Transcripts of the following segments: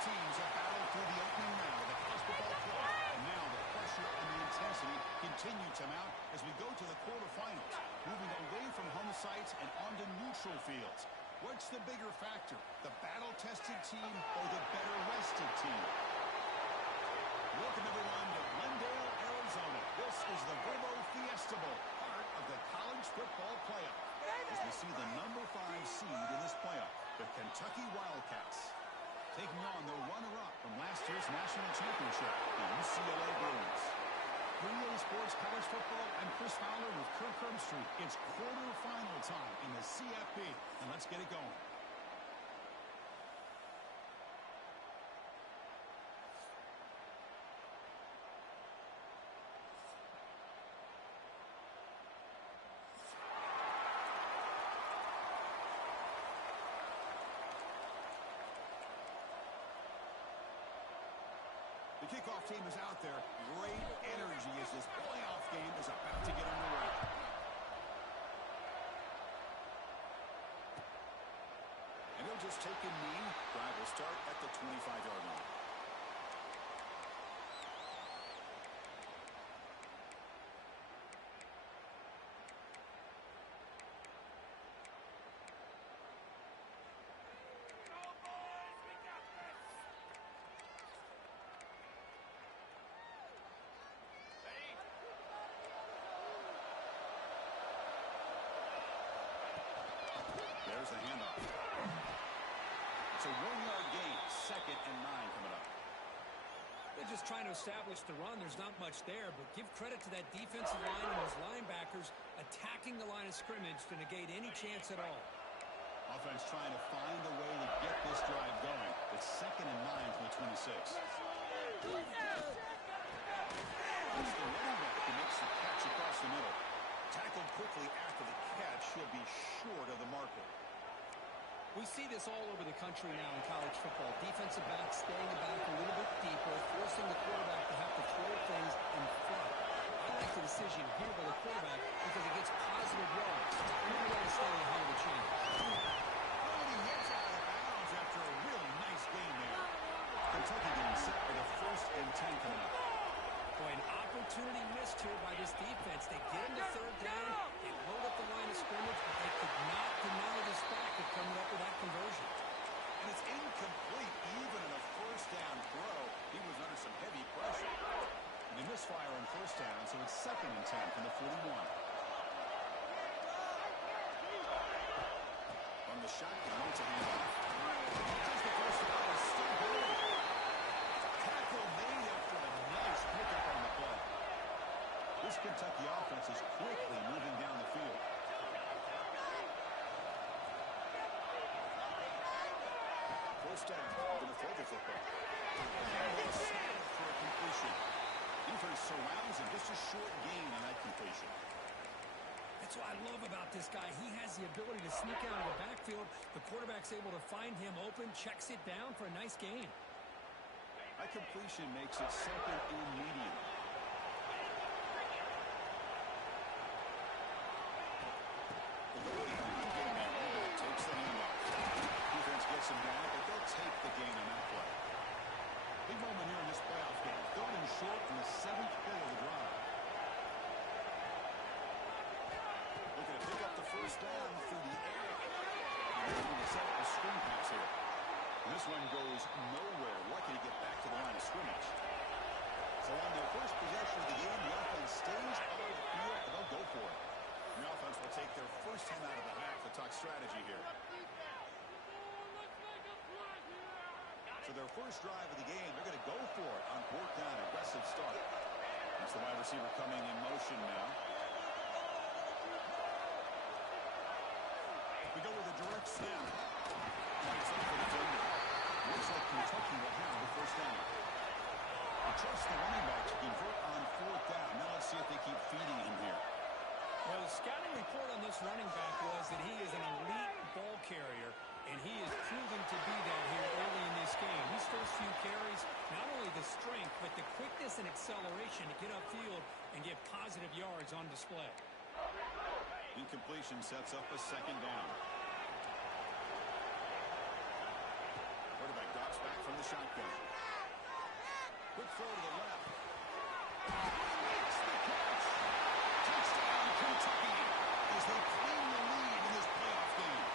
teams have battled through the opening round of the college football playoff. And now the pressure and the intensity continue to mount as we go to the quarterfinals, moving away from home sites and onto neutral fields. What's the bigger factor, the battle-tested team or the better-rested team? Welcome, everyone, to Glendale, Arizona. This is the Verbo Fiesta Bowl, part of the college football playoff. As we see the number 5 seed in this playoff, the Kentucky Wildcats, taking on the runner-up from last year's national championship, the UCLA Bruins. For EA Sports College Football, I'm Chris Fowler with Kirk Herbstreit. It's quarterfinal time in the CFP, and let's get it going. The kickoff team is out there. Great energy as this playoff game is about to get underway. And he'll just take a knee. Drive will start at the 25-yard line. There's the handoff. It's a 1-yard gain. 2nd and 9 coming up. They're just trying to establish the run. There's not much there, but give credit to that defensive line and those linebackers attacking the line of scrimmage to negate any chance at all. Offense trying to find a way to get this drive going. It's 2nd and 9 from the 26. It's the running back who makes the catch across the middle. Tackled quickly after the catch. He'll be short of the marker. We see this all over the country now in college football. Defensive backs staying back a little bit deeper, forcing the quarterback to have to throw things in front. I like the decision here by the quarterback because it gets positive yards. Really got to stay ahead of the chain. He hits out of bounds after a really nice game there. Kentucky getting set for the 1st and 10 coming up. Boy, an opportunity missed here by this defense. They get into 3rd down, they load up the line of scrimmage, but they could not deny this back of coming up with that conversion. And it's incomplete even in a 1st down throw. He was under some heavy pressure. And they misfire on 1st down, so it's 2nd and 10 from the 41. From the shotgun, it's a handoff. Just the 1st down is still good. Tackle made after a nice pickup on the play. This Kentucky offense is quickly moving down the field. 1st down, going to throw the football. And they snap for a completion. Defense surrounds him, just a short gain on that completion. That's what I love about this guy. He has the ability to sneak out of the backfield. The quarterback's able to find him open, checks it down for a nice gain. That completion makes it 2nd and medium. Takes the handoff. Defense gets him down, but they'll take the gain on that play. Big moment here in this playoff game. 3rd and short in the 7th play of the drive. Looking to pick up the 1st down through the air. And they're going to set up a screen pass here. And this one goes nowhere. Lucky to get back to the line of scrimmage. So on their first possession of the game, the offense stays on the field, and they'll go for it. The offense will take their 1st time out of the half to talk strategy here. So their 1st drive of the game, they're going to go for it on 4th down, aggressive start. It's the wide receiver coming in motion now. We go with a direct snap. Lights up for the defender. Looks like Kentucky will have the 1st down. They trust the running back to convert on 4th down. Now let's see if they keep feeding him here. Well, the scouting report on this running back was that he is an elite ball carrier, and he is proving to be that here early in this game. These first few carries, not only the strength, but the quickness and acceleration to get upfield and get positive yards on display. Incompletion sets up a 2nd down. Quarterback drops back from the shotgun. Quick throw to the left. Makes the catch. Touchdown, Kentucky, as they claim the lead in this playoff game.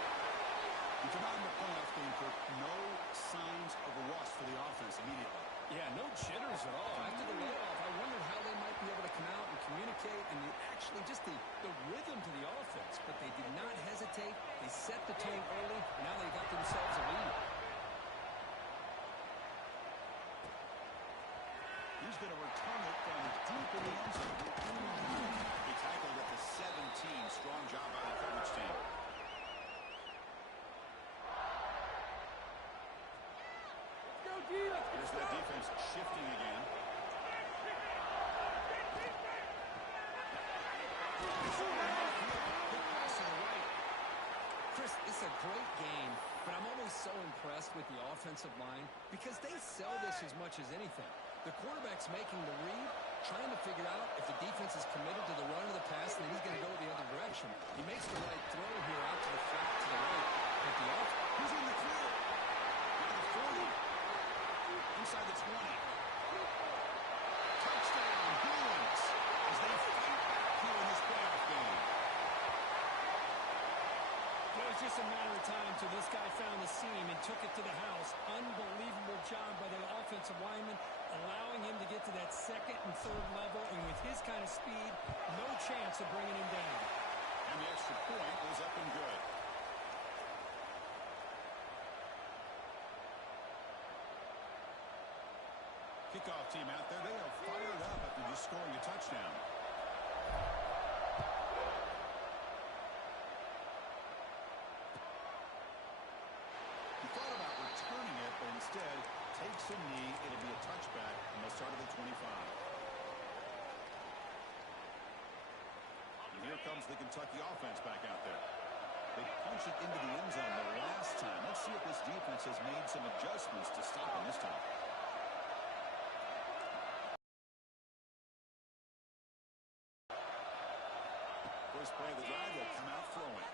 And tonight in the playoff game, Kirk, no signs of a rust for the offense immediately. Yeah, no jitters at all. After the layoff, I wondered how they might be able to come out and communicate and actually just the rhythm to the offense. But they did not hesitate. They set the tone early. Now they got themselves a lead. He's going to return it from deep in the end zone. He tackled at the 17. Strong job by the coverage team. Here's that defense shifting again. Chris, it's a great game, but I'm always so impressed with the offensive line because they sell this as much as anything. The quarterback's making the read, trying to figure out if the defense is committed to the run or the pass, and then he's going to go the other direction. He makes the right throw here out to the flat to the right. But the offense, He's in the clear. By the 40. Inside the 20. Touchdown, Bruins, as they fight back here in this playoff game. it was just a matter of time until this guy found the seam and took it to the house. Unbelievable job by the offensive lineman, allowing him to get to that second and third level, and with his kind of speed, no chance of bringing him down. And the extra point was up and good. Kickoff team out there, they are fired up after just scoring a touchdown. He thought about returning it, but instead takes a knee. It'll be a touchback, and they'll start at the 25. And here comes the Kentucky offense back out there. They punch it into the end zone the last time. Let's see if this defense has made some adjustments to stop them this time. First play of the drive, they'll come out throwing.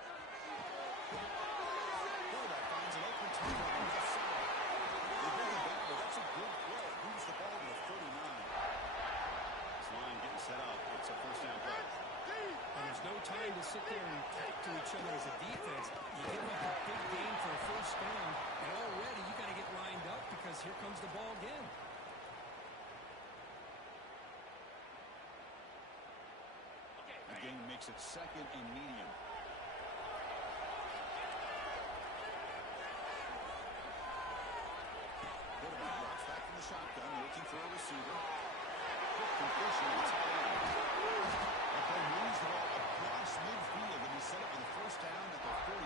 Quarterback finds an open target on the left side. They bring it down, but that's a good play. Moves the ball to the 39. This line getting set up. It's a first down play. And there's no time to sit there and talk to each other as a defense. You give up a big gain for a first down, and already you got to get lined up because here comes the ball again. The game makes it second and medium. Quarterback drops back from the shotgun, looking for a receiver. Quick completion to the tight end. The play moves the ball across midfield, and he's set up for the first down at the 41.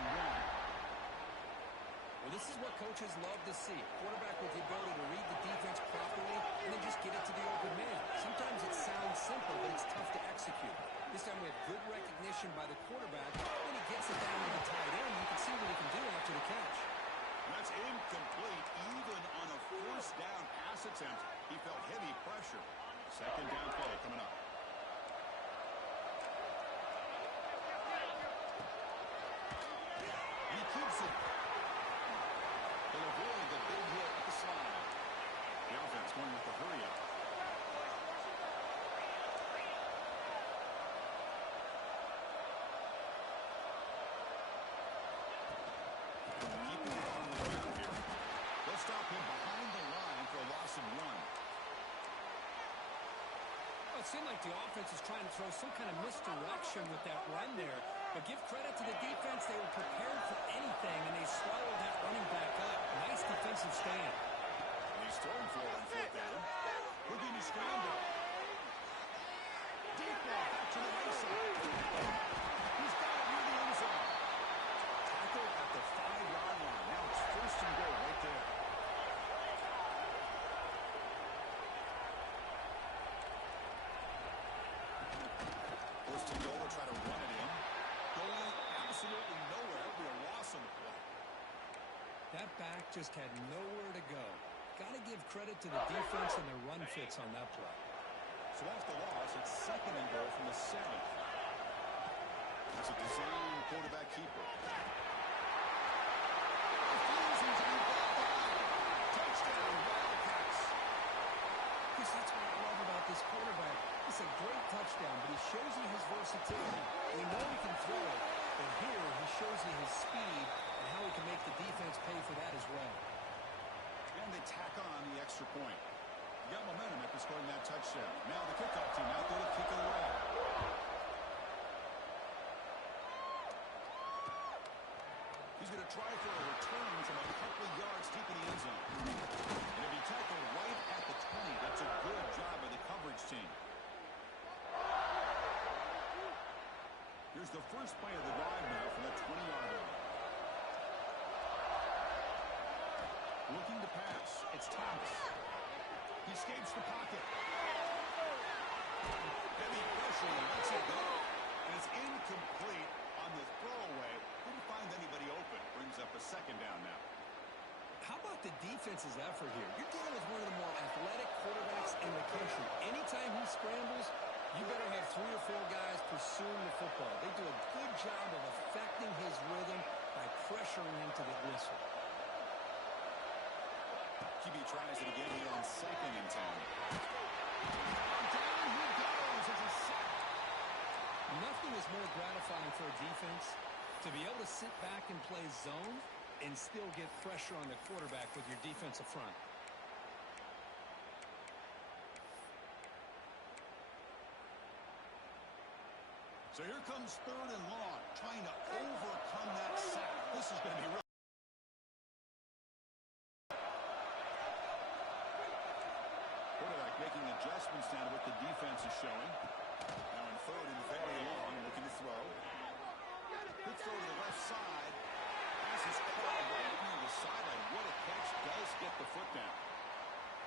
Well, this is what coaches love to see. Quarterback with the ability to read the defense properly and then just get it to the open man. Sometimes it sounds simple, but it's tough to execute. This time we have good recognition by the quarterback. When he gets it down to the tight end, you can see what he can do after the catch. That's incomplete. Even on a first down pass attempt, he felt heavy pressure. Second down play coming up. He keeps it. He'll avoid the big hit at the slide. The offense going with the hurry up. Keeping it on the ground here. They'll stop him behind the line for a loss of 1. Well, it seemed like the offense is trying to throw some kind of misdirection with that run there. But give credit to the defense. They were prepared for anything, and they swallowed that running back up. Nice defensive stand. And he's throwing for it on fourth down. Looking to scramble. Deep ball back to the right side. He's got it near the end zone. Tackle at the 5-yard line. Now it's first and goal right there. First and goal, they'll try to run it in. Going absolutely nowhere. It'll be a loss on the play. That back just had nowhere to go. Got to give credit to the defense and their run fits on that play. So after the loss, it's second and goal from the 7. That's a design quarterback keeper. Touchdown. quarterback. It's a great touchdown, but he shows you his versatility. We know he can throw it, but here he shows you his speed and how he can make the defense pay for that as well. And they tack on the extra point. You got momentum after scoring that touchdown. Now the kickoff team out there to kick it away. He's going to try for a return from a couple of yards deep in the end zone. And if he tackled right at the 20, that's a good job by the coverage team. Here's the first play of the drive now from the 20-yard line. Looking to pass. It's Thomas. He escapes the pocket. Heavy pressure and lets it go. And it's incomplete on the throwaway. Didn't find anybody open. Brings up a second down now. How about the defense's effort here? You're dealing with one of the more athletic quarterbacks in the country. Anytime he scrambles, you better have 3 or 4 guys pursuing the football. They do a good job of affecting his rhythm by pressuring him to the whistle. QB tries it again here on 2nd and 10. Down he goes as a sack. Nothing is more gratifying for a defense to be able to sit back and play zone and still get pressure on the quarterback with your defensive front. So here comes 3rd and long, trying to overcome that sack. This is going to be real. Quarterback making adjustments now to what the defense is showing. Now in 3rd and very long, looking to throw. Quick throw to the left side. Pass is caught right near the sideline. What a catch. Does get the foot down.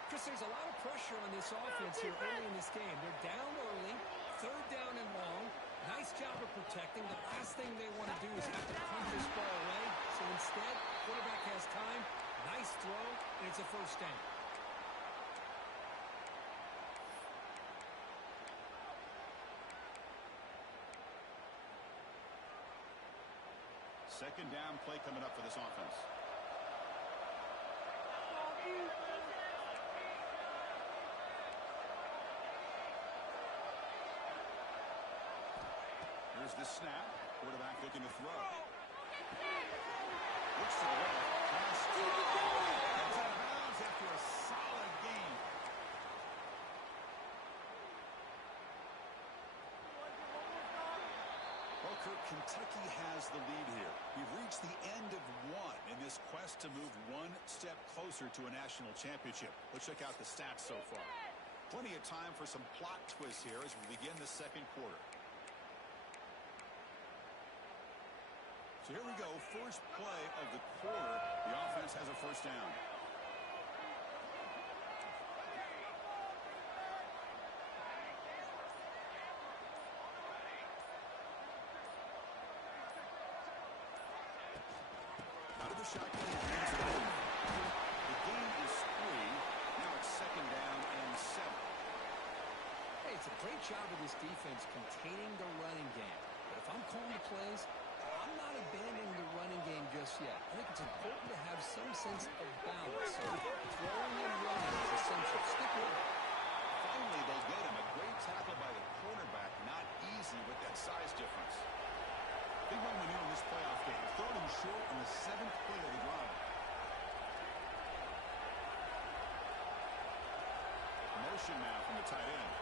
Chris, there's a lot of pressure on this offense here early in this game. They're down early, 3rd down and long. Nice job of protecting. The last thing they want to do is have to punt this ball away. So instead, quarterback has time. Nice throw, and it's a first down. Second down play coming up for this offense. Here's the snap. Quarterback looking to throw. Looks to the left. Pass to the right. Comes out of bounds after a solid gain. Well, Kirk, Kentucky has the lead here. We've reached the end of one in this quest to move one step closer to a national championship. Let's check out the stats so far. Plenty of time for some plot twists here as we begin the second quarter. So here we go, first play of the quarter. The offense has a first down. Out of the shotgun. The gain is 3. Now it's 2nd down and 7. Hey, it's a great job of this defense containing the running game. But if I'm calling the plays, I'm not abandoning the running game just yet. I think it's important to have some sense of balance. So throwing and running is essential. Stick with it. Finally, they get him. A great tackle by the cornerback. Not easy with that size difference. Big one when you're in this playoff game. 3rd and short on the 7th play of the drive. Motion now from the tight end.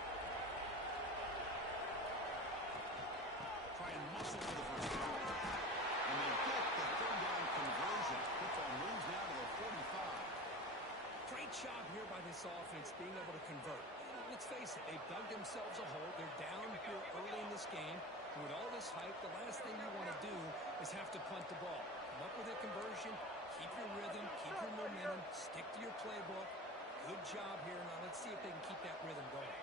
Try and muscle for the first down. And they get the 3rd down conversion. Football moves now to the 45. Great job here by this offense being able to convert. Let's face it, they've dug themselves a hole. They're down here early in this game. And with all this hype, the last thing you want to do is have to punt the ball. Come up with a conversion, keep your rhythm, keep your momentum, stick to your playbook. Good job here. Now let's see if they can keep that rhythm going.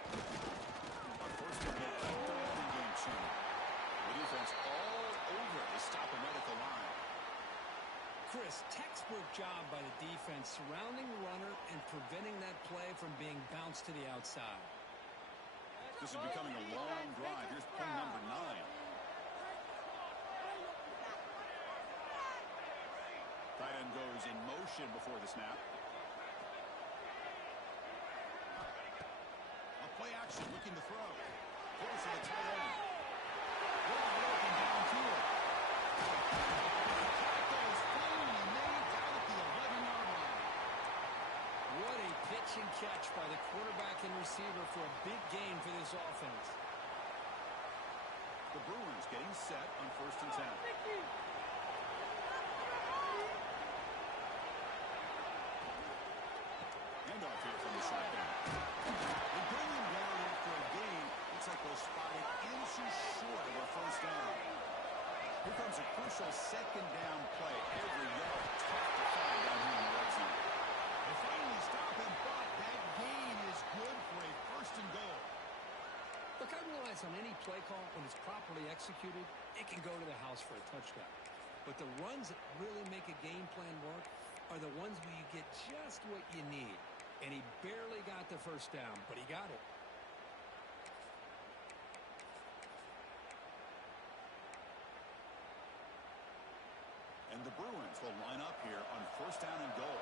First and goal, keep the running game tuned. The defense all over the stop him right at the line. Chris, textbook job by the defense surrounding the runner and preventing that play from being bounced to the outside. This is becoming a long drive. Here's play number 9. Tight end goes in motion before the snap. A Play action, looking to throw. Goes to the tight end. Wide open downfield. Tackle is finally made down at the 11-yard line. What a pitch and catch by the quarterback and receiver for a big gain for this offense. The Bruins getting set on 1st and 10. Handoff here from the shotgun. They bring him down after a gain. Looks like they'll spot it inches short of a 1st down. Here comes a crucial 2nd down play. Every yard tough to find down here in the red zone. They finally stop him, but that gain is good for a 1st and goal. Look, I realize on any play call, when it's properly executed, it can go to the house for a touchdown. But the runs that really make a game plan work are the ones where you get just what you need. And he barely got the 1st down, but he got it. And the Bruins will line up here on 1st down and goal.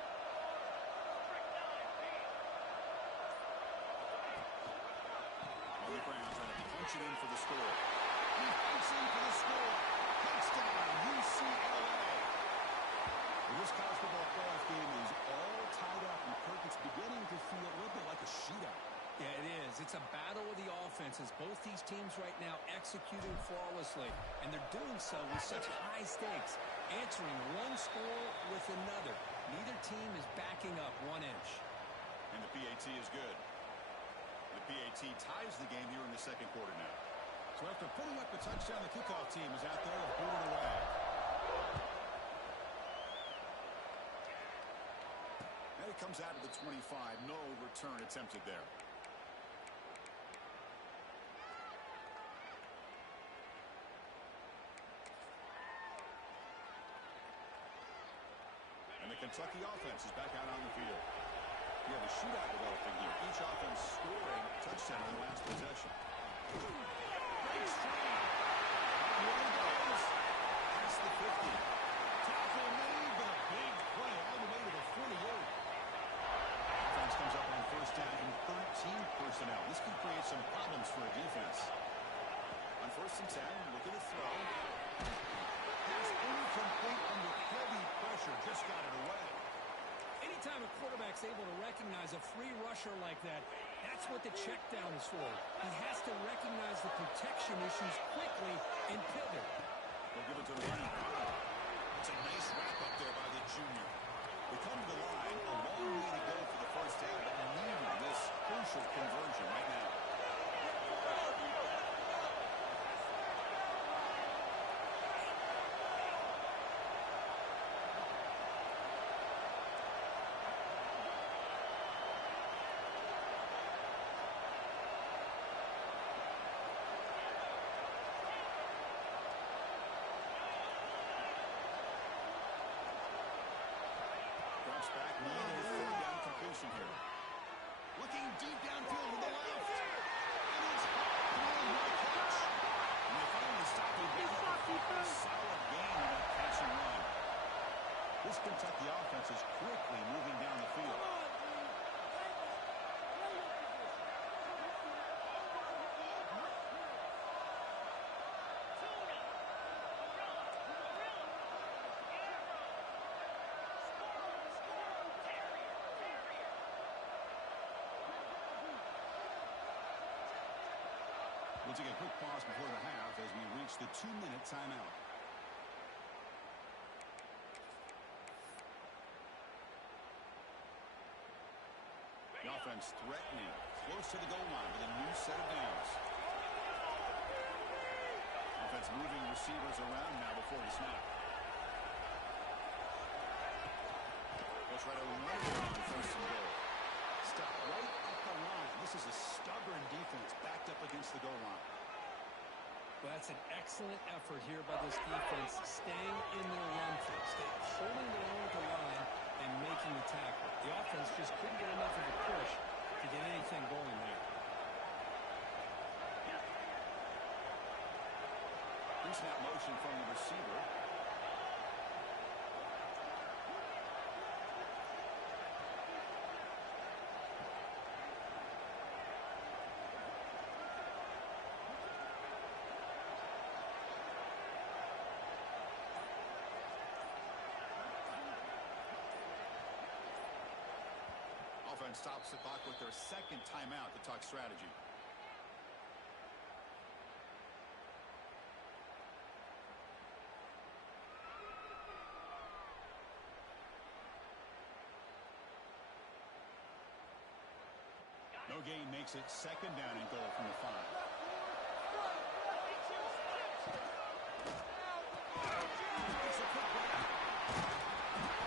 On the ground, trying to punch it in for the score. He punches in for the score. Touchdown, UCLA. This college football playoff game is all tied up, and Kirk, it's beginning to feel a little bit like a shootout. Yeah, it is. It's a battle of the offenses. Both these teams right now executing flawlessly, and they're doing so with such high stakes, answering one score with another. Neither team is backing up 1 inch. And the PAT is good. The PAT ties the game here in the 2nd quarter now. So after putting up the touchdown, the kickoff team is out there to boot it away. And it comes out of the 25. No return attempted there. And the Kentucky offense is back out on the field. We have a shootout developing here. Each offense scoring a touchdown on the last possession. Great strong. Here he goes. Past the 50. Tackle made, but a big play all the way to the 48. Offense comes up on 1st down and 13 personnel. This could create some problems for a defense. On 1st and 10, look at the throw. Pass incomplete under heavy pressure. Just got it away. Anytime a quarterback's able to recognize a free rusher like that, that's what the check down is for. He has to recognize the protection issues quickly and pivot. They'll give it to the running back. It's a nice wrap up there by the junior. We come to the line, a long way to go for the 1st down, but needing this crucial conversion right now. Back, needing a 3rd down completion here. Looking deep downfield to the left. And it's no catch. And they finally stop him down at a solid gain on that catch and run. This Kentucky offense is quickly moving down the field. We'll take a quick pause before the half as we reach the 2-minute timeout. The offense threatening, close to the goal line with a new set of downs. Offense moving receivers around now before the snap. They'll try to run it on 1st and goal. Stop right at the line. This is a stubborn defense backed up against the goal line. Well, that's an excellent effort here by this defense, staying in their run fix, holding their own at the line and making the tackle. The offense just couldn't get enough of a push to get anything going there. Pre-snap motion from the receiver. offense stops the clock with their second timeout to talk strategy. No gain makes it second down and goal from the 5.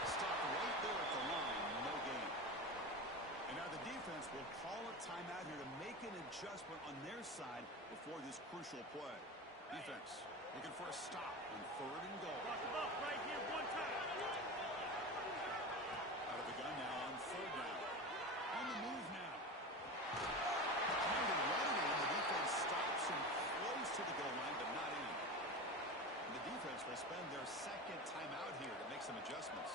Stop right there at the line. No gain. And now the defense will call a timeout here to make an adjustment on their side before this crucial play. Defense looking for a stop on 3rd and goal. Right here, one time. Out of the gun now on 3rd down. On the move now. The defense stops him close to the goal line, but not in. And the defense will spend their second timeout here to make some adjustments.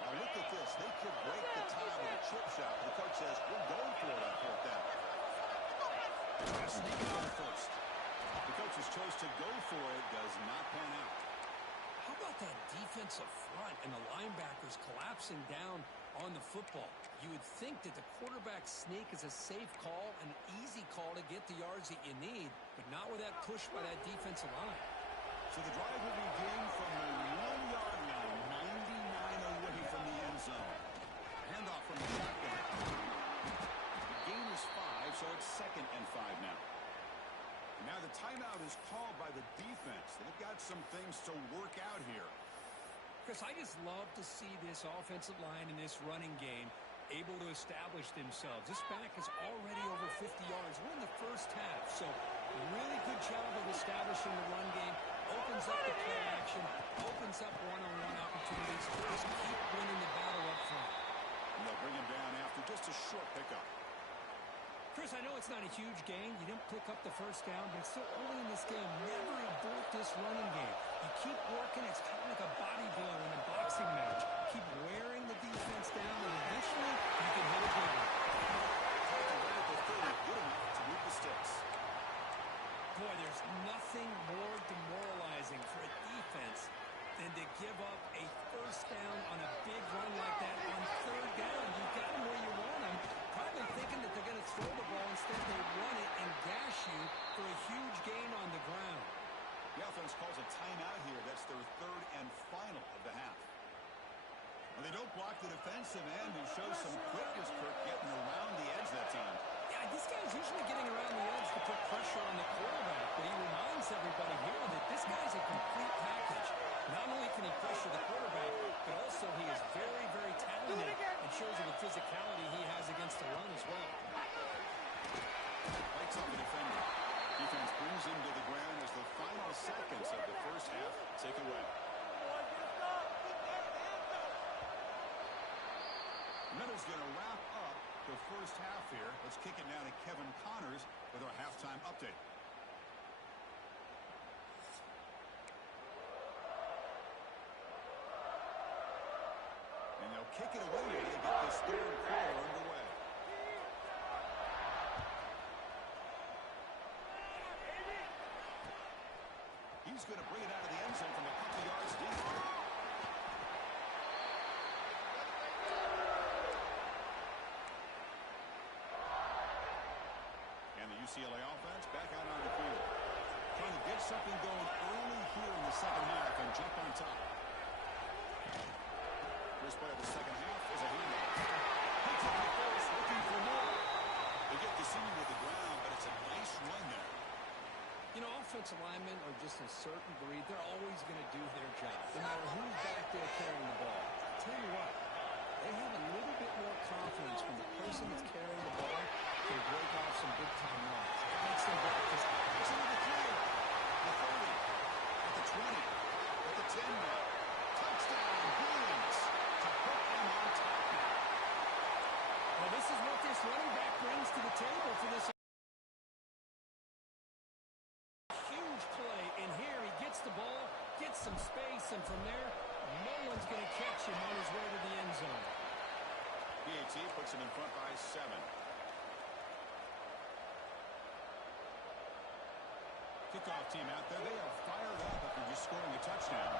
Now look at this. They could break the tie with a chip shot, but the coach says, we're going for it on 4th down. Sneaking on first. The coach's choice to go for it does not pan out. How about that defensive front and the linebackers collapsing down on the football? You would think that the quarterback sneak is a safe call, an easy call to get the yards that you need, but not with that push by that defensive line. So the drive will begin from the 1-yard line, 99 away from the end zone. Handoff from the shotgun. The gain is 5, so it's 2nd and 5 now. Now the timeout is called by the defense. They've got some things to work out here. Chris, I just love to see this offensive line in this running game able to establish themselves. This back is already over 50 yards. We're in the first half, so really good job of establishing the run game. Opens up the play action, opens up one-on-one opportunities. Just keep winning the battle up front. And they'll bring him down after just a short pickup. Chris, I know it's not a huge gain. You didn't pick up the first down, but it's still early in this game. Never abort this running game. You keep working. It's kind of like a body blow in a boxing match. Keep wearing the defense down, and eventually you can hit a big one. Right at the 30, good enough to move the sticks. Boy, there's nothing more demoralizing for a defense than to give up a first down on a big run like that on 3rd down. You got them where you want them. Probably thinking that they're going to throw the ball. Instead, they run it and gash you for a huge gain on the ground. The offense calls a timeout here. That's their 3rd and final of the half. Well, they don't block the defensive end, who shows some quickness, Kirk, getting around the edge that time. Yeah, this guy's usually getting around the edge to put pressure on the quarterback, but he reminds everybody here that this guy's a complete package. Not only can he pressure the quarterback, but also he is very, very talented and shows you the physicality he has against the run as well. Lights up the defender. Defense brings him to the ground as the final seconds of the first half take away. Middle's going to wrap up the first half here. Let's kick it now to Kevin Connors with our halftime update. And they'll kick it away here to get this 3rd quarter underway. He's going to bring it out of the end zone from a couple yards deep. And the UCLA offense back out on the field. Trying to get something going early here in the second half and jump on top. First play of the second half is a handoff. Picks up the first, looking for more. They get the senior to the ground, but it's a nice run there. You know, offensive linemen are just a certain breed. They're always going to do their job, no matter who's back there carrying the ball. I'll tell you what, they have a little bit more confidence when the person that's carrying the ball can break off some big-time runs. It makes them better because it's into the 3, The 30, at the 20, at the 10 now. Touchdown, Bruins, to put them on top now. well, this is what this running back brings to the table for this huge play. And here he gets the ball, gets some space, and from there, no one's going to catch him on his way to the end zone. PAT puts him in front by 7. Kickoff team out there, they are fired up after just scoring a touchdown.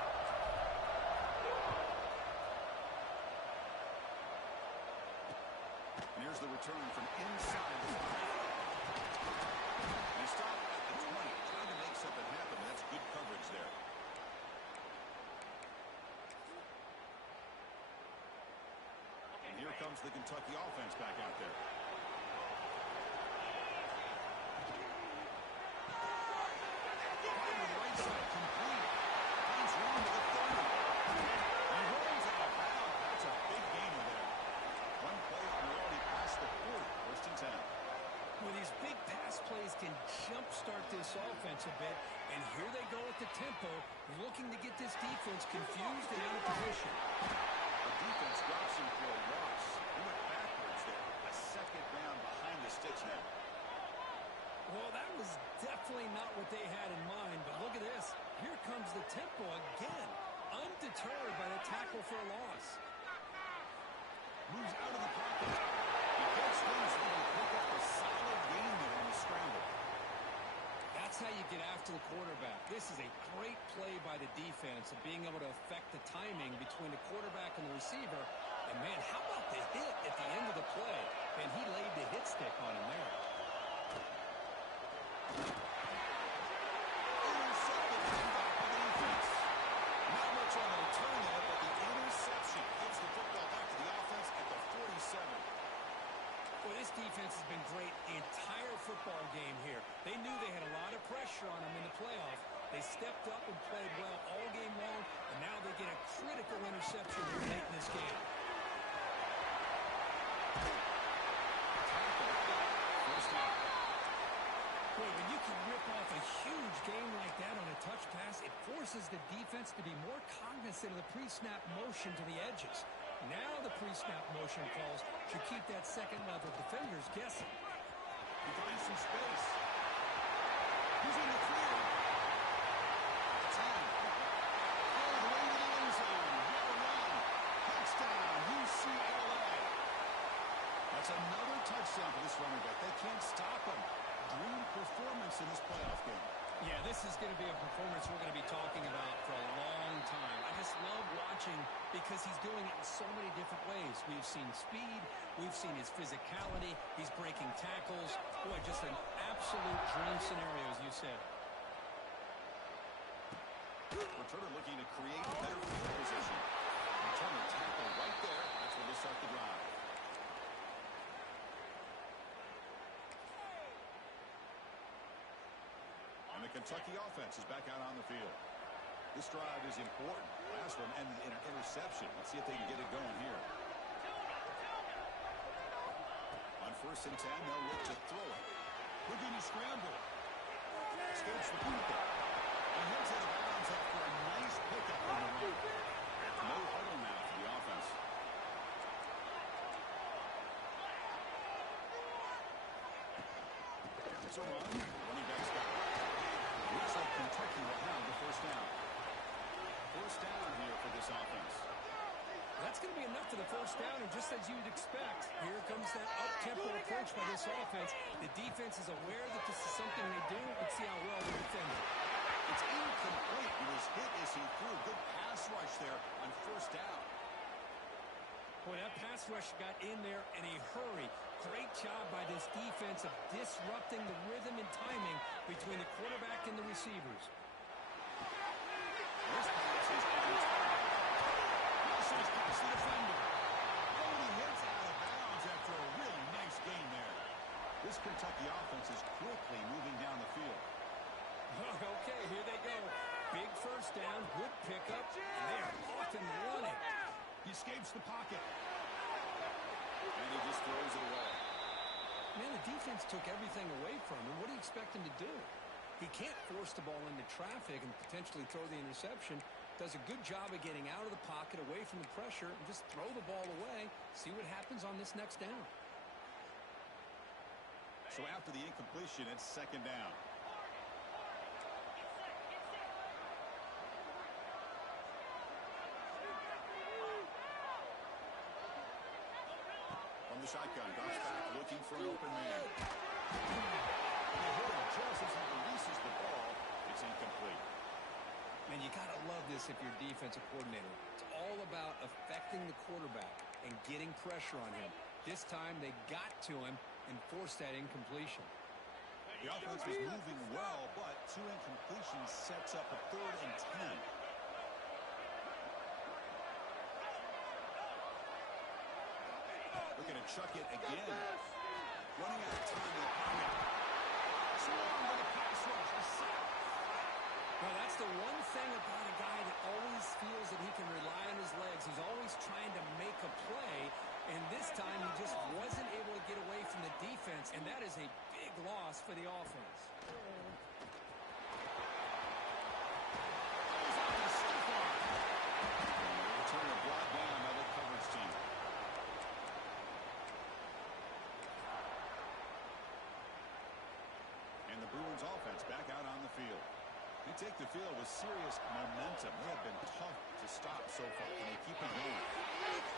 And here's the return from inside the 5. They stop at the 20, trying to make something happen, but that's good coverage there. And here comes the Kentucky offense back out there. Can jumpstart this offense a bit, and here they go at the tempo, looking to get this defense confused and out of position. The defense drops him for a loss. He went backwards there. A second down behind the sticks now. Well, that was definitely not what they had in mind, but look at this. Here comes the tempo again, undeterred by the tackle for a loss. Moves out of the pocket. He gets things able to pick up a solid gain there on the scramble. That's how you get after the quarterback. This is a great play by the defense of being able to affect the timing between the quarterback and the receiver. And, man, how about the hit at the end of the play? And he laid the hit stick on him there. Intercepted by the defense. Not much on the return there, but the interception gets the football back to the offense at the 47. Well, this defense has been great the entire football game here. They knew they had a lot of pressure on them in the playoff. They stepped up and played well all game long, and now they get a critical interception late in this game. First down. Boy, when you can rip off a huge game like that on a touch pass, it forces the defense to be more cognizant of the pre-snap motion to the edges. Now the pre-snap motion calls should keep that second-level defenders guessing. He finds some space. He's in the clear. 10. All the way to the end zone. What a run. Touchdown, UCLA. That's another touchdown for this running back. They can't stop him. Dream performance in this playoff game. Yeah, this is going to be a performance we're going to be talking about for a long time. I just love watching because he's doing it in so many different ways. We've seen speed. We've seen his physicality. He's breaking tackles. Boy, just an absolute dream scenario, as you said. Returner looking to create better field position. Returner tackle right there. That's where they start the drive. And the Kentucky offense is back out on the field. This drive is important. Last one ended in an interception. Let's see if they can get it going here. On 1st and 10, they'll look to throw it. Houdini scramble. Escapes the pocket. And heads out of bounds after a nice pickup on the run. No huddle now for the offense. It's a run. Running back's got it. Looks like Kentucky will have the first down. First down here for this offense. That's going to be enough for the first down, and just as you'd expect, here comes that up-tempo approach by this offense. The defense is aware that this is something they do. Let's see how well they defend it. It's incomplete. He was hit as he threw a good pass rush there on first down. Boy, that pass rush got in there in a hurry. Great job by this defense of disrupting the rhythm and timing between the quarterback and the receivers. This pass is misses past the defender. Only hits out of bounds after a really nice gain there. This Kentucky offense is quickly moving down the field. Okay, here they go. Big first down, good pickup, and they're off and running. He escapes the pocket. And he just throws it away. Man, the defense took everything away from him. What do you expect him to do? He can't force the ball into traffic and potentially throw the interception. Does a good job of getting out of the pocket, away from the pressure, and just throw the ball away. See what happens on this next down. So after the incompletion, it's second down. From the shotgun, drops back, looking for an open man. He hit him just as he releases the ball, incomplete. Man, you got to love this if you're a defensive coordinator. It's all about affecting the quarterback and getting pressure on him. This time they got to him and forced that incompletion. The offense was moving well, but 2 incompletions sets up a 3rd and 10. Looking to chuck it again. Running out of time in the pocket. Swung with a pass rush. A sack. Well, that's the one thing about a guy that always feels that he can rely on his legs. He's always trying to make a play, and this time he just wasn't able to get away from the defense, and that is a big loss for the offense. Return a brought down by the coverage team. And the Bruins offense back out on the field. They take the field with serious momentum. They have been tough to stop so far. Can they keep it going?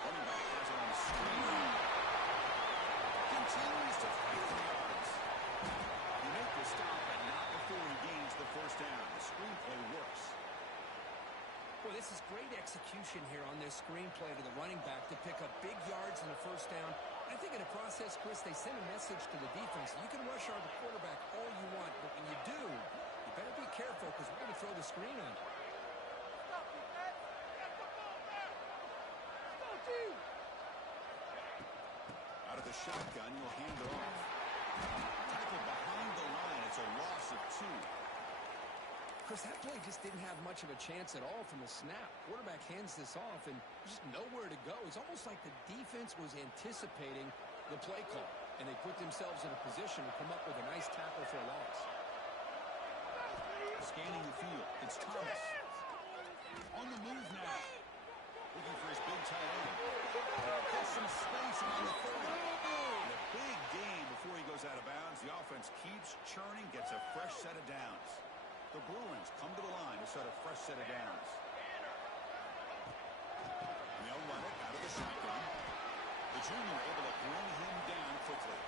Running back has it on the screen. Continues to fight for the yards. He made the stop, but not before he gains the first down. The screenplay works. Well, this is great execution here on this screenplay to the running back to pick up big yards in the first down. I think in the process, Chris, they send a message to the defense. You can rush our quarterback all you want, but when you do, you better be careful because we're going to throw the screen on you. Out of the shotgun, you'll hand it off. Tackled behind the line. It's a loss of 2. Chris, that play just didn't have much of a chance at all from the snap. Quarterback hands this off, and there's just nowhere to go. It's almost like the defense was anticipating the play call, and they put themselves in a position to come up with a nice tackle for a loss. Scanning the field. It's Thomas. On the move now. Looking for his big tight end. Gets some space on the 30. And a big gain before he goes out of bounds. The offense keeps churning, gets a fresh set of downs. The Bruins come to the line to start a fresh set of downs. And they'll run it out of the shotgun. The junior able to bring him down quickly.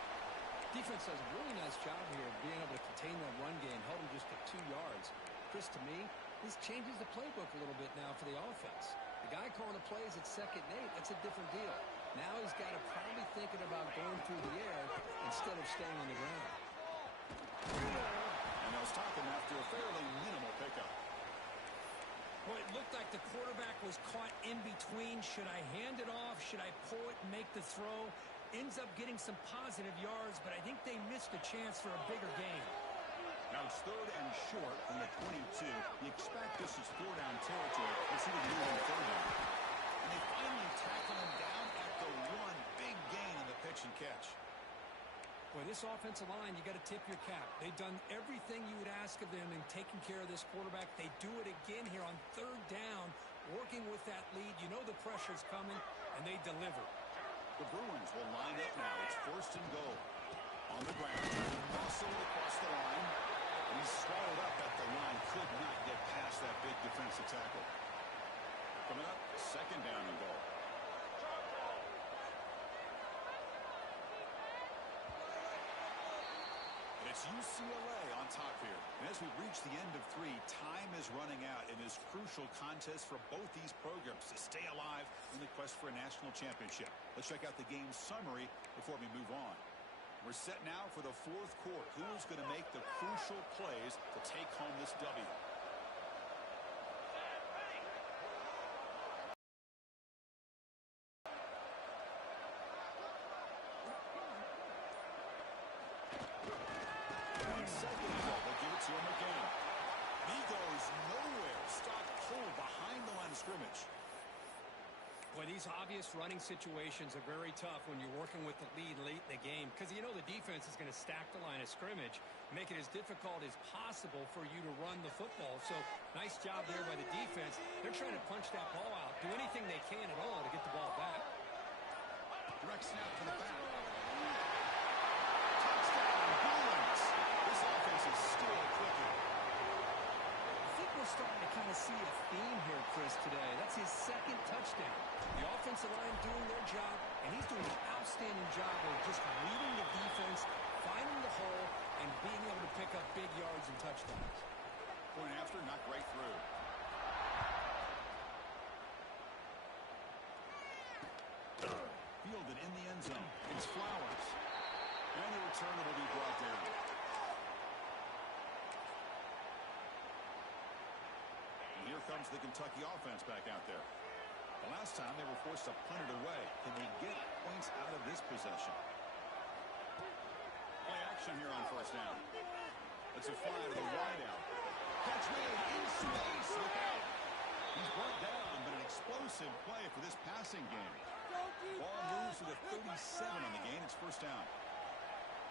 Defense does a really nice job here of being able to contain that run game, held him just at 2 yards. Chris, to me, this changes the playbook a little bit now for the offense. The guy calling the plays at 2nd and 8, that's a different deal. Now he's got to probably thinking about going through the air instead of staying on the ground. And they'll stop him after a fairly minimal pickup. Well, it looked like the quarterback was caught in between. Should I hand it off? Should I pull it and make the throw? Ends up getting some positive yards, but I think they missed a chance for a bigger gain. Now it's 3rd and short from the 22. You expect this is 4-down territory. Let's see what they do on 3rd down. And they finally tackle him down at the 1. Big gain on the pitch and catch. Boy, this offensive line, you got to tip your cap. They've done everything you would ask of them in taking care of this quarterback. They do it again here on 3rd down, working with that lead. You know the pressure's coming, and they deliver. The Bruins will line up now. It's 1st and goal. On the ground, muscle across the line, and he's swallowed up at the line. Could not get past that big defensive tackle. Coming up, 2nd down and goal. And it's UCLA on top here. And as we reach the end of 3, time is running out in this crucial contest for both these programs to stay alive in the quest for a national championship. Let's check out the game summary before we move on. We're set now for the 4th quarter. Who's going to make the crucial plays to take home this W? On 2nd and goal, they'll give it to him again. He goes nowhere. Stopped cold behind the line of scrimmage. Boy, these obvious running situations are very tough when you're working with the lead late in the game because you know the defense is going to stack the line of scrimmage, make it as difficult as possible for you to run the football. So nice job there by the defense. They're trying to punch that ball out, do anything they can at all to get the ball back. Direct snap to the back. Touchdown, Bruins. This offense is still clicking. I think we're starting to kind of see a theme here, Chris, today. That's his 2nd touchdown. The offensive line doing their job, and he's doing an outstanding job of just reading the defense, finding the hole, and being able to pick up big yards and touchdowns. Point end zone. It's Flowers. And the return will be brought down. And here comes the Kentucky offense back out there. The last time they were forced to punt it away. Can they get points out of this possession? Play action here on first down. It's a fly to the wideout. Catch made in space. Look out. He's brought down, but an explosive play for this passing game. Ball moves to the 37 on the gain. It's first down.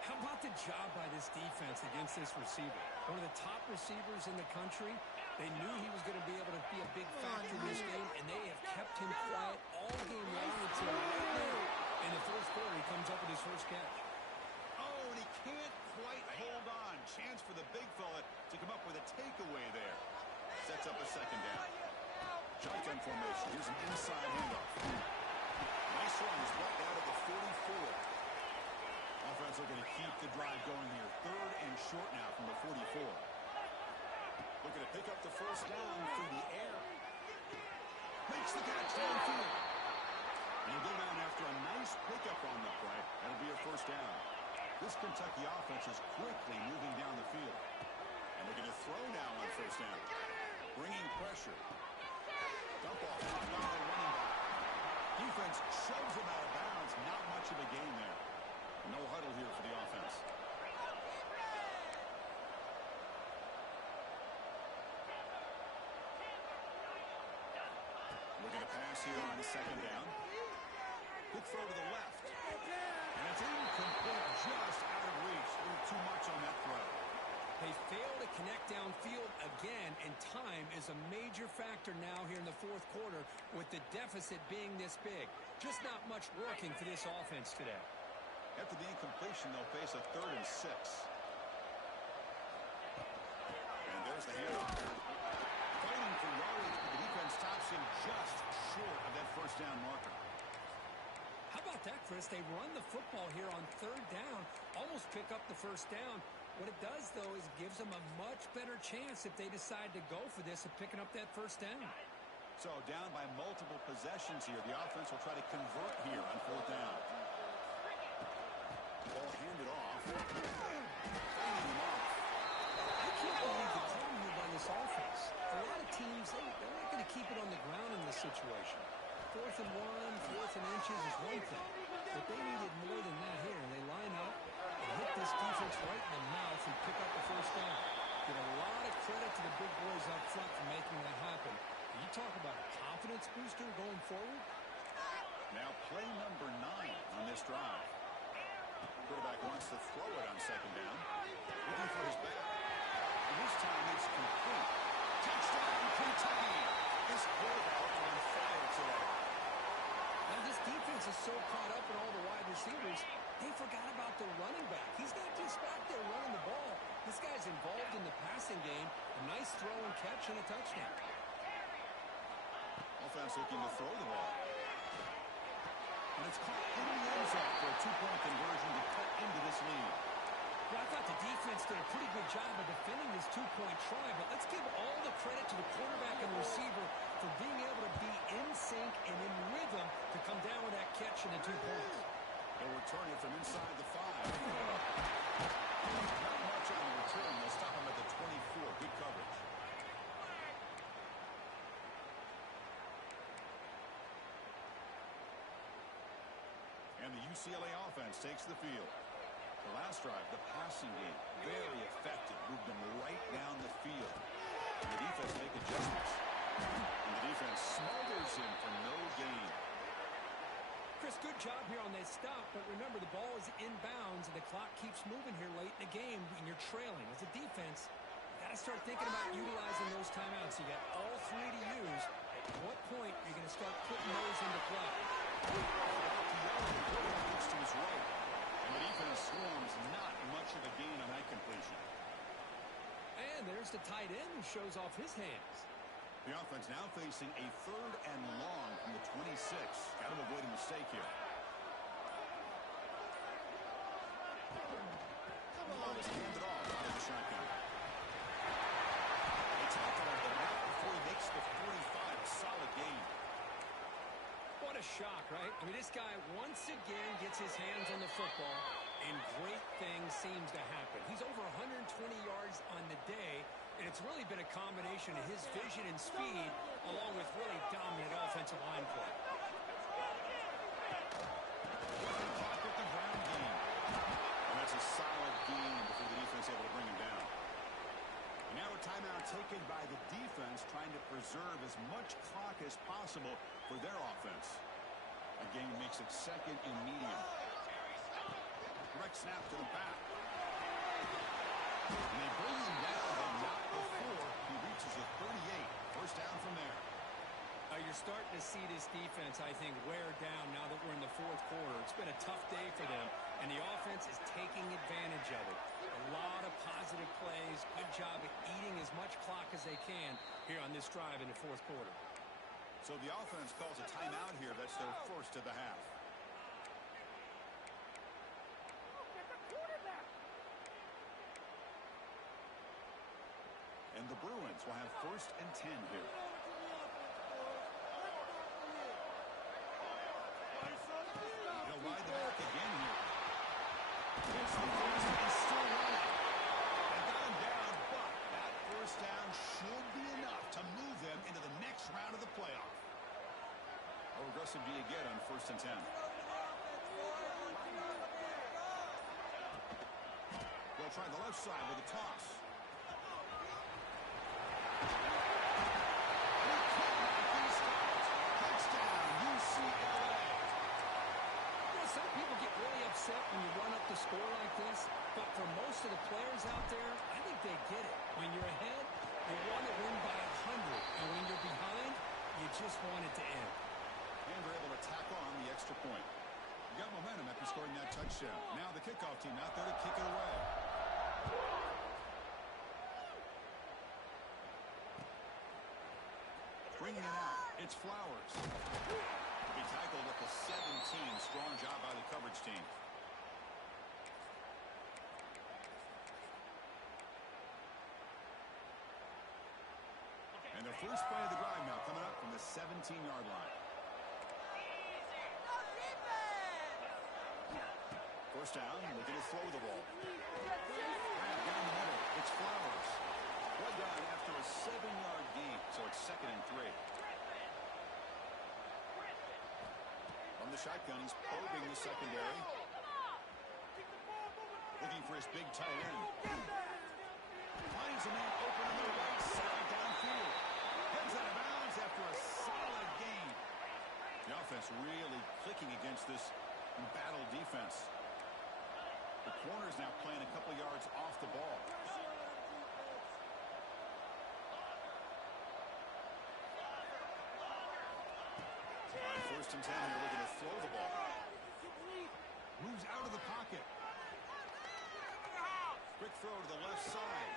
How about the job by this defense against this receiver? One of the top receivers in the country. They knew he was going to be able to be a big factor in this game, and they have kept him quiet all game long until right now. In the fourth quarter, he comes up with his first catch. Oh, and he can't quite hold on. Chance for the big fella to come up with a takeaway there. Sets up a second down. Shotgun formation. Here's an inside handoff. Nice run. He's right out of the 44. Offense looking to keep the drive going here. Third and short now from the 44. Looking to pick up the first down through the air. Makes the catch downfield. And he'll go down after a nice pickup on the play. That'll be a first down. This Kentucky offense is quickly moving down the field. And looking to throw now on first down. Bringing pressure. Dump off by the running back. Defense shoves him out of bounds. Not much of a gain there. No huddle here for the offense. Looking to pass here on second down. Quick throw to the left. And it's incomplete, just out of reach. A little too much on that throw. They fail to connect downfield again, and time is a major factor now here in the fourth quarter with the deficit being this big. Just not much working for this offense today. After the incompletion, they'll face a 3rd and 6. And there's the handoff. Fighting for yardage, but the defense stops him just short of that first down marker. How about that, Chris? They run the football here on 3rd down, almost pick up the first down. What it does, though, is it gives them a much better chance if they decide to go for this of picking up that first down. So down by multiple possessions here. The offense will try to convert here on 4th down. Ball handed off. Fading him off. I can't believe the call here by this offense. A lot of teams, they're not going to keep it on the ground in this situation. 4th and 1, 4th and inches is one thing. But they needed more than that here. And they line up and hit this defense right in the mouth and pick up the first down. Give a lot of credit to the big boys up front for making that happen. And you talk about a confidence booster going forward. Now play number 9 on this drive. Quarterback wants to throw it on second down. Looking for his back. And this time it's complete. Touchdown, Kentucky. This quarterback on fire today. Now this defense is so caught up in all the wide receivers, they forgot about the running back. He's not just back there running the ball. This guy's involved in the passing game. A nice throw and catch and a touchdown. Offense looking to throw the ball. And it's caught in the end zone for a 2-point conversion to cut into this lead. Well, I thought the defense did a pretty good job of defending this 2-point try, but let's give all the credit to the quarterback and the receiver for being able to be in sync and in rhythm to come down with that catch and the 2 points. They'll return it from inside the 5. Not much on the return. They'll stop him at the 24. Good coverage. And the UCLA offense takes the field. The last drive, the passing game, very effective. Moved them right down the field. And the defense make adjustments. And the defense smothers him for no gain. Chris, good job here on that stop, but remember the ball is inbounds and the clock keeps moving here late in the game and you're trailing. As a defense, you got to start thinking about utilizing those timeouts. You got all 3 to use. At what point are you going to start putting those into play? Looks to his right. And the defense swarms not much of a gain on that completion. And there's the tight end who shows off his hands. The offense now facing a 3rd and long from the 26. Got to avoid a mistake here. Ball is handed off out of the shotgun. They tackle him the back before he makes the 45. A solid gain. What a shock, right? I mean, this guy once again gets his hands on the football, and great things seems to happen. He's over 120 yards on the day, and it's really been a combination of his vision and speed along with really dominant offensive line play. Caught with the ground game. And that's a solid game before the defense able to bring him down. And now a timeout taken by the defense, trying to preserve as much clock as possible for their offense. Again, makes it second and medium. Direct snap to the back. And they bring him down, but not before he reaches the 38. First down from there. You're starting to see this defense, I think, wear down now that we're in the fourth quarter. It's been a tough day for them, and the offense is taking advantage of it. A lot of positive plays. Good job at eating as much clock as they can here on this drive in the fourth quarter. So the offense calls a timeout here. That's their first of the half. And the Bruins will have first and 10 here. He'll ride the back again here. It's the first and still running. They got him down, but that first down should be enough to move them into the next round of the playoff. How aggressive do you get on first and 10? They'll try the left side with a toss. Touchdown, UCLA. Some people get really upset when you run up the score like this, but for most of the players out there, I think they get it. When you're ahead, you want to win by 100, and when you're behind, you just want it to end. And they're able to tack on the extra point. You got momentum after scoring that touchdown. Now the kickoff team out there to kick it away. Bringing it out, it's Flowers. He tackled at the 17. Strong job by the coverage team. And the first play of the drive now coming up from the 17-yard line. First down, looking to throw the ball. Grab down the middle, it's Flowers. One down after a 7-yard gain, so it's second and 3. From the shotgun, he's probing the secondary. Looking for his big tight end. Finds a man open on the right side downfield. Heads out of bounds after a solid gain. The offense really clicking against this embattled defense. The corner's now playing a couple yards off the ball. On first and 10, they're looking to throw the ball. Moves out of the pocket. Quick throw to the left side.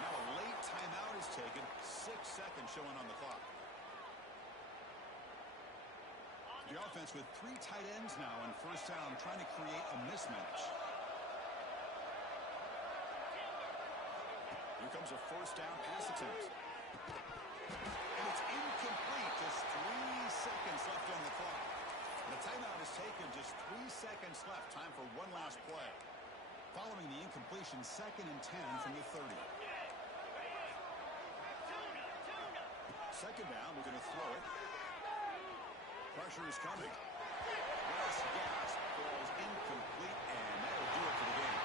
Now a late timeout is taken. 6 seconds showing on the clock. The offense with 3 tight ends now on first down, trying to create a mismatch. Here comes a first down pass attempt. And it's incomplete. Just 3 seconds left on the clock. And the timeout is taken. Just 3 seconds left. Time for one last play. Following the incompletion, second and 10 from the 30. Second down, we're going to throw it. Pressure is coming. Last gasp, falls incomplete, and that'll do it for the game.